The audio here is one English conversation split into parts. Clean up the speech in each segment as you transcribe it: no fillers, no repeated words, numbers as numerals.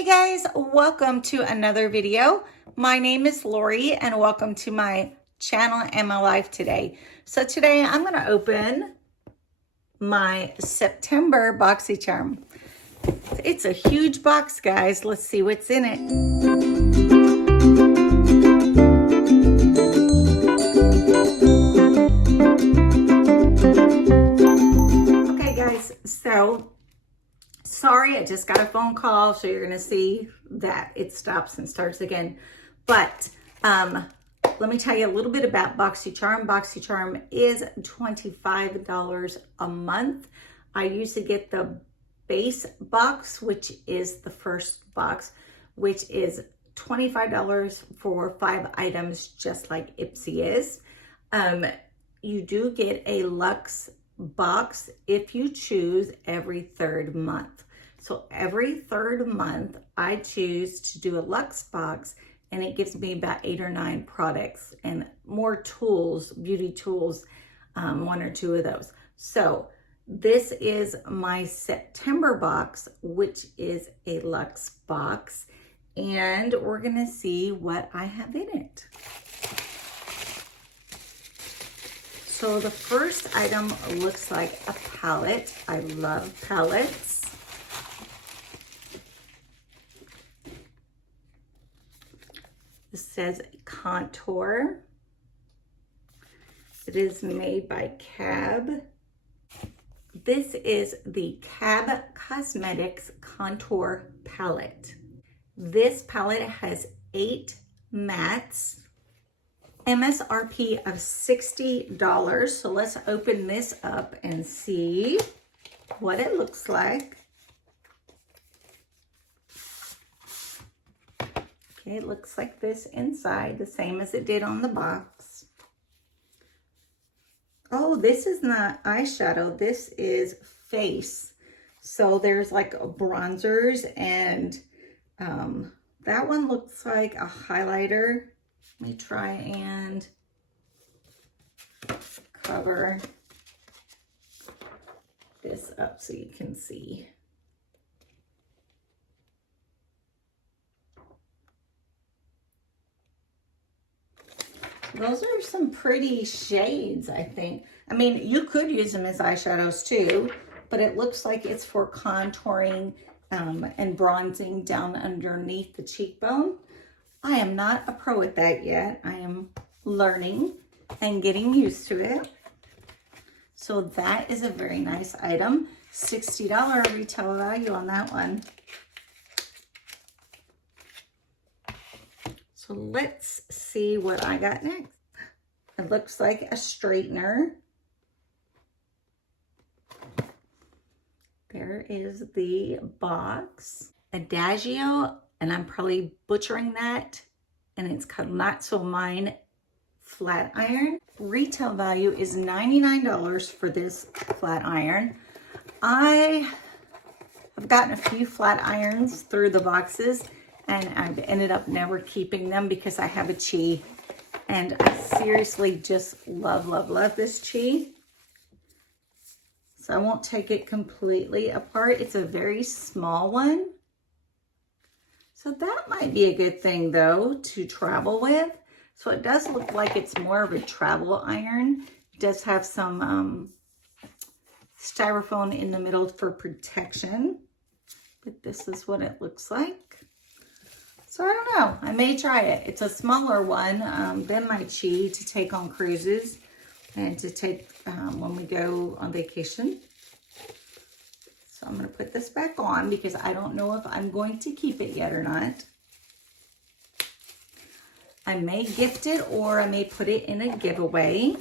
Hey guys, welcome to another video. My name is Lori and welcome to my channel and my life today. So today I'm going to open my September BoxyCharm. It's a huge box, guys. Let's see what's in it. Okay guys, so sorry, I just got a phone call, so you're gonna see that it stops and starts again. But let me tell you a little bit about BoxyCharm. BoxyCharm is $25 a month. I used to get the base box, which is the first box, which is $25 for 5 items, just like IPSY is. You do get a Luxe box if you choose every 3rd month. So every 3rd month, I choose to do a Luxe box, and it gives me about 8 or 9 products and more tools, beauty tools, 1 or 2 of those. So this is my September box, which is a Luxe box, and we're gonna see what I have in it. So the first item looks like a palette. I love palettes. This says contour. It is made by CAB. This is the CAB Cosmetics Contour Palette. This palette has 8 mattes. MSRP of $60. So let's open this up and see what it looks like. Okay, it looks like this inside, the same as it did on the box. Oh, this is not eyeshadow, this is face. So there's like bronzers, and that one looks like a highlighter. Let me try and cover this up so you can see. Those are some pretty shades, I think. I mean, you could use them as eyeshadows too, but it looks like it's for contouring and bronzing down underneath the cheekbone. I am not a pro at that yet. I am learning and getting used to it. So that is a very nice item. $60 retail value on that one. So let's see what I got next. It looks like a straightener. There is the box. Adagio, and I'm probably butchering that, and it's called Not So Mine flat iron. Retail value is $99 for this flat iron. I have gotten a few flat irons through the boxes, and I've ended up never keeping them because I have a chi, and I seriously just love, love, love this chi. So I won't take it completely apart. It's a very small one. So that might be a good thing though to travel with. So it does look like it's more of a travel iron. It does have some styrofoam in the middle for protection, but this is what it looks like. So I don't know, I may try it. It's a smaller one than my chi to take on cruises and to take when we go on vacation. So I'm going to put this back on because I don't know if I'm going to keep it yet or not. I may gift it or I may put it in a giveaway.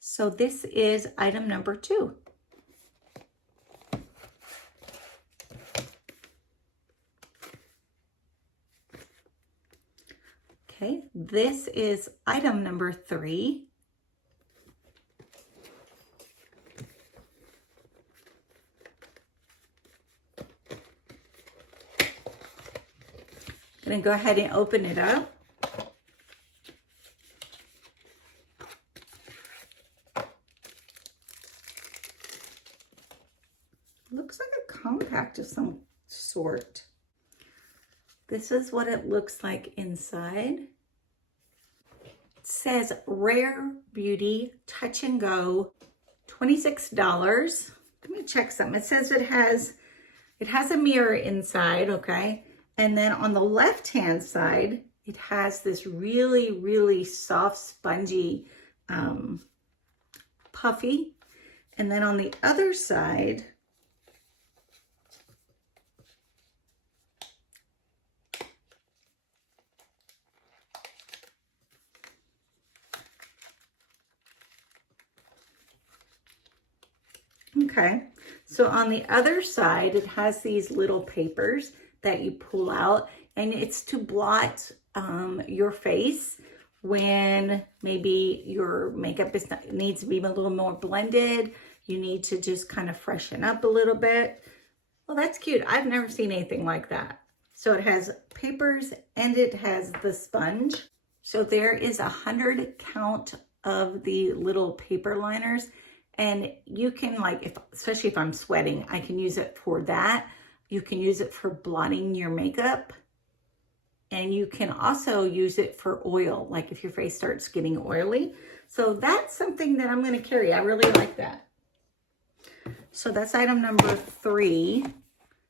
So this is item number 2. Okay, this is item number 3. gonna go ahead and open it up. Looks like a compact of some sort. This is what it looks like inside. It says Rare Beauty Touch and Go, $26. Let me check something. It says it has a mirror inside, okay? And then on the left-hand side, it has this really, really soft, spongy, puffy. And then on the other side, okay, so on the other side, it has these little papers that you pull out, and it's to blot your face when maybe your makeup needs to be a little more blended. You need to just kind of freshen up a little bit. Well, that's cute. I've never seen anything like that. So it has papers and it has the sponge. So there is 100 count of the little paper liners. And you can, like, especially if I'm sweating, I can use it for that. You can use it for blotting your makeup. And you can also use it for oil, like if your face starts getting oily. So that's something that I'm going to carry. I really like that. So that's item number 3.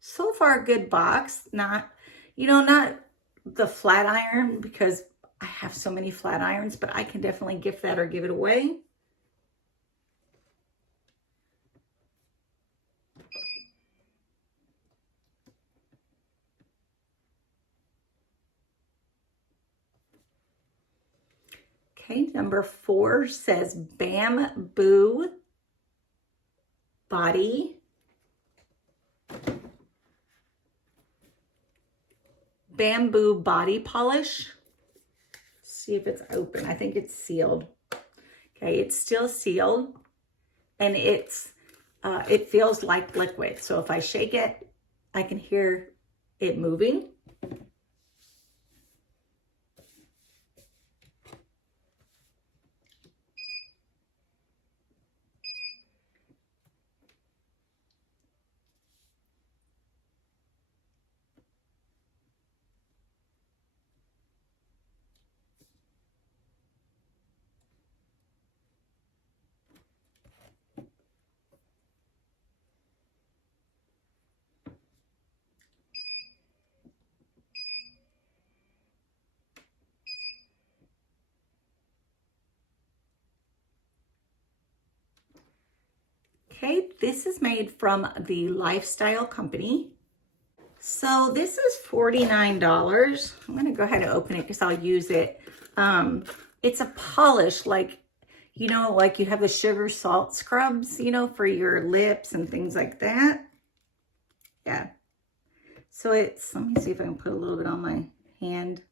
So far, a good box. Not the flat iron, because I have so many flat irons, but I can definitely gift that or give it away. Okay, number 4 says Bamboo Body. Bamboo Body Polish. Let's see if it's open. I think it's sealed. Okay, it's still sealed, and it feels like liquid. So if I shake it, I can hear it moving. Okay, this is made from the Lifestyle Company. So this is $49. I'm gonna go ahead and open it because I'll use it. It's a polish, like you have the sugar salt scrubs, for your lips and things like that. Yeah. So let me see if I can put a little bit on my hand.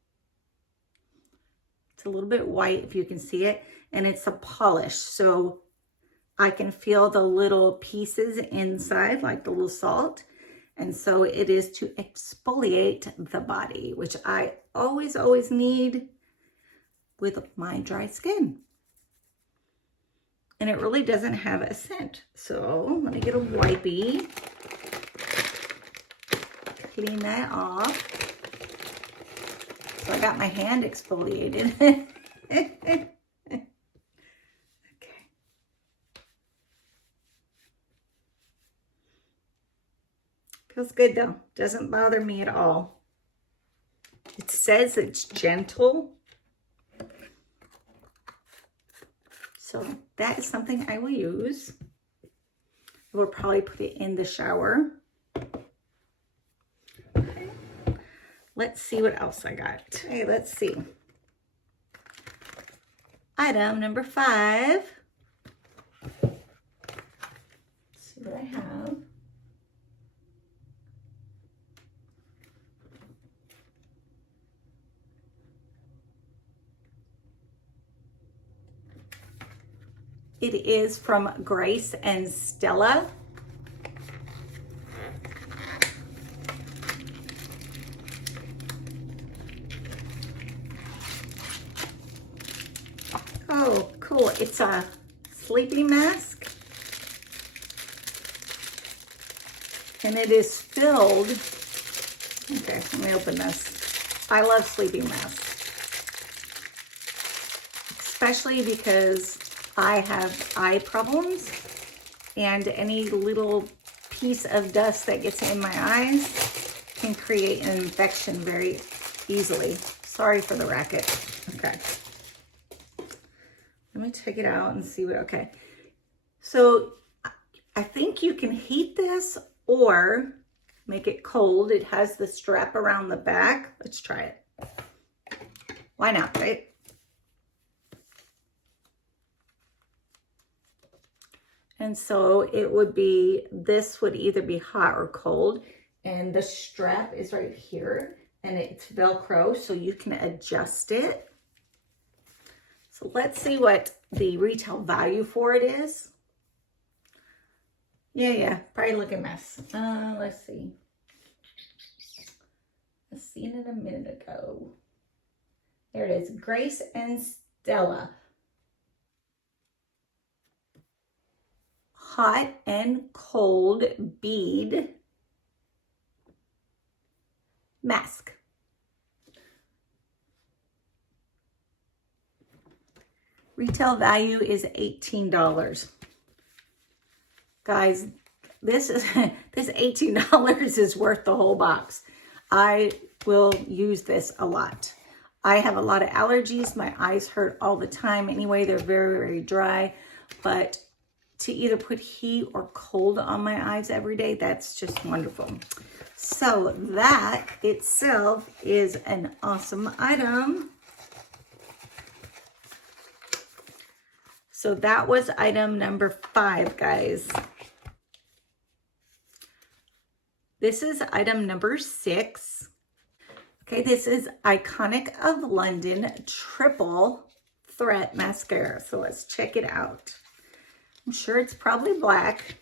It's a little bit white if you can see it, and it's a polish. So I can feel the little pieces inside, like the little salt. And so it is to exfoliate the body, which I always need with my dry skin. And it really doesn't have a scent. So let me get a wipey. Getting that off. So I got my hand exfoliated. Feels good though. Doesn't bother me at all. It says it's gentle. So that is something I will use. I will probably put it in the shower. Okay. Let's see what else I got. Okay, let's see. Item number 5. Let's see what I have. It is from Grace and Stella. Oh, cool. It's a sleeping mask. And it is filled. Okay, let me open this. I love sleeping masks, especially because I have eye problems, and any little piece of dust that gets in my eyes can create an infection very easily. Sorry for the racket. Okay. Let me take it out and see what, okay. So I think you can heat this or make it cold. It has the strap around the back. Let's try it. Why not, right? And so it would be, this would either be hot or cold. And the strap is right here and it's Velcro, so you can adjust it. So let's see what the retail value for it is. Yeah, probably look a mess. Let's see. I seen it a minute ago. There it is, Grace and Stella. Hot and cold bead mask. Retail value is $18. Guys, this $18 is worth the whole box. I will use this a lot. I have a lot of allergies. My eyes hurt all the time. Anyway, they're very, very dry. But to either put heat or cold on my eyes every day, that's just wonderful. So that itself is an awesome item. So that was item number 5, guys. This is item number 6. Okay, this is Iconic of London Triple Threat Mascara. So let's check it out. I'm sure it's probably black.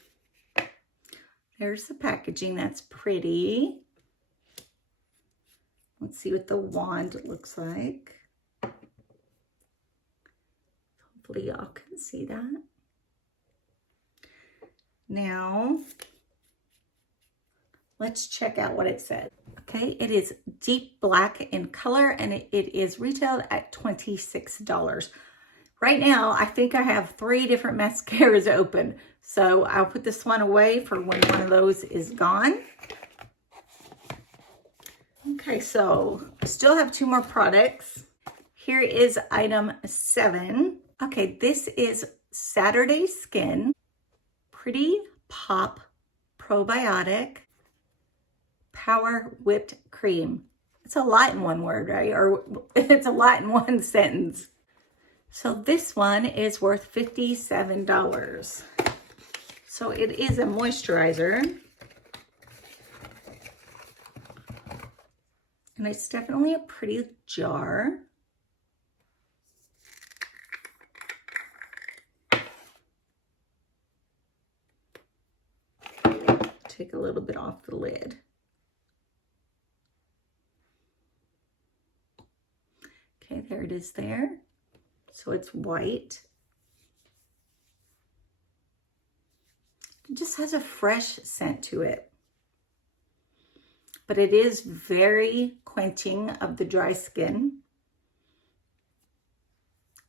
There's the packaging. That's pretty. Let's see what the wand looks like. Hopefully y'all can see that. Now, let's check out what it says. Okay, it is deep black in color and it is retailed at $26. Right now, I think I have 3 different mascaras open. So I'll put this one away for when one of those is gone. Okay, so I still have 2 more products. Here is item 7. Okay, this is Saturday Skin Pretty Pop Probiotic Power Whipped Cream. It's a lot in one word, right? Or it's a lot in one sentence. So this one is worth $57. So it is a moisturizer. And it's definitely a pretty jar. Take a little bit off the lid. Okay, there it is there. So it's white. It just has a fresh scent to it. But it is very quenching of the dry skin.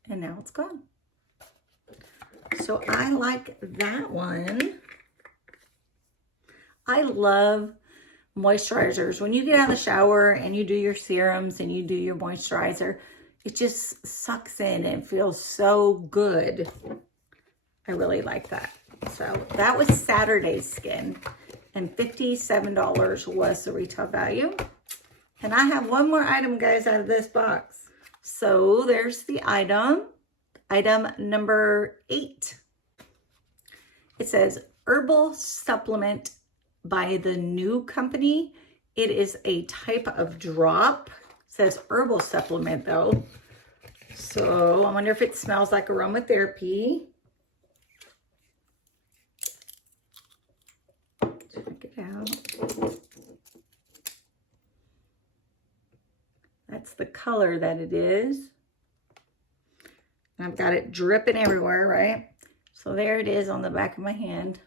And now it's gone. So I like that one. I love moisturizers. When you get out of the shower and you do your serums and you do your moisturizer, it just sucks in and feels so good. I really like that. So that was Saturday Skin, and $57 was the retail value. And I have one more item, guys, out of this box. So there's the item number 8. It says Herbal Supplement by the New Company. It is a type of drop. It says herbal supplement though. So I wonder if it smells like aromatherapy. Check it out. That's the color that it is. I've got it dripping everywhere, right? So there it is on the back of my hand.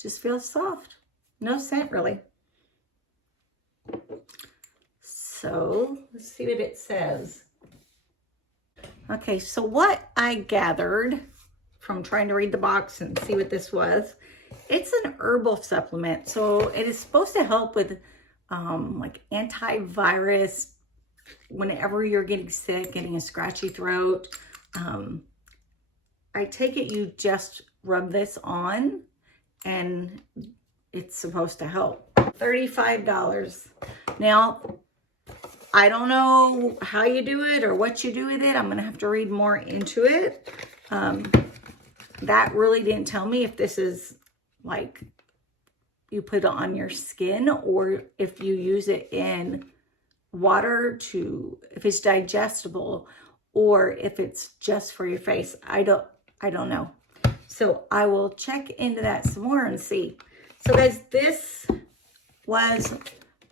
Just feels soft. No scent really. So let's see what it says. Okay, so what I gathered from trying to read the box and see what this was, it's an herbal supplement. So it is supposed to help with like antivirus whenever you're getting sick, getting a scratchy throat. I take it you just rub this on and it's supposed to help. $35. Now, I don't know how you do it or what you do with it. I'm going to have to read more into it. That really didn't tell me if this is like you put it on your skin or if you use it in water if it's digestible or if it's just for your face. I don't know. So I will check into that some more and see. So guys, this was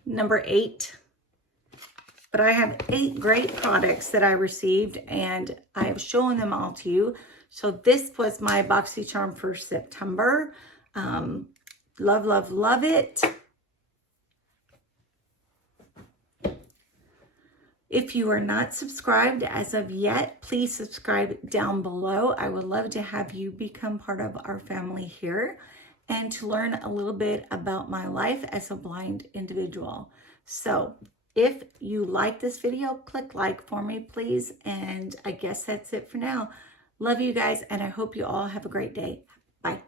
number 8. But I have 8 great products that I received and I have shown them all to you. So this was my BoxyCharm for September. Love, love, love it. If you are not subscribed as of yet, please subscribe down below. I would love to have you become part of our family here and to learn a little bit about my life as a blind individual. So if you like this video, click like for me, please. And I guess that's it for now. Love you guys, and I hope you all have a great day. Bye.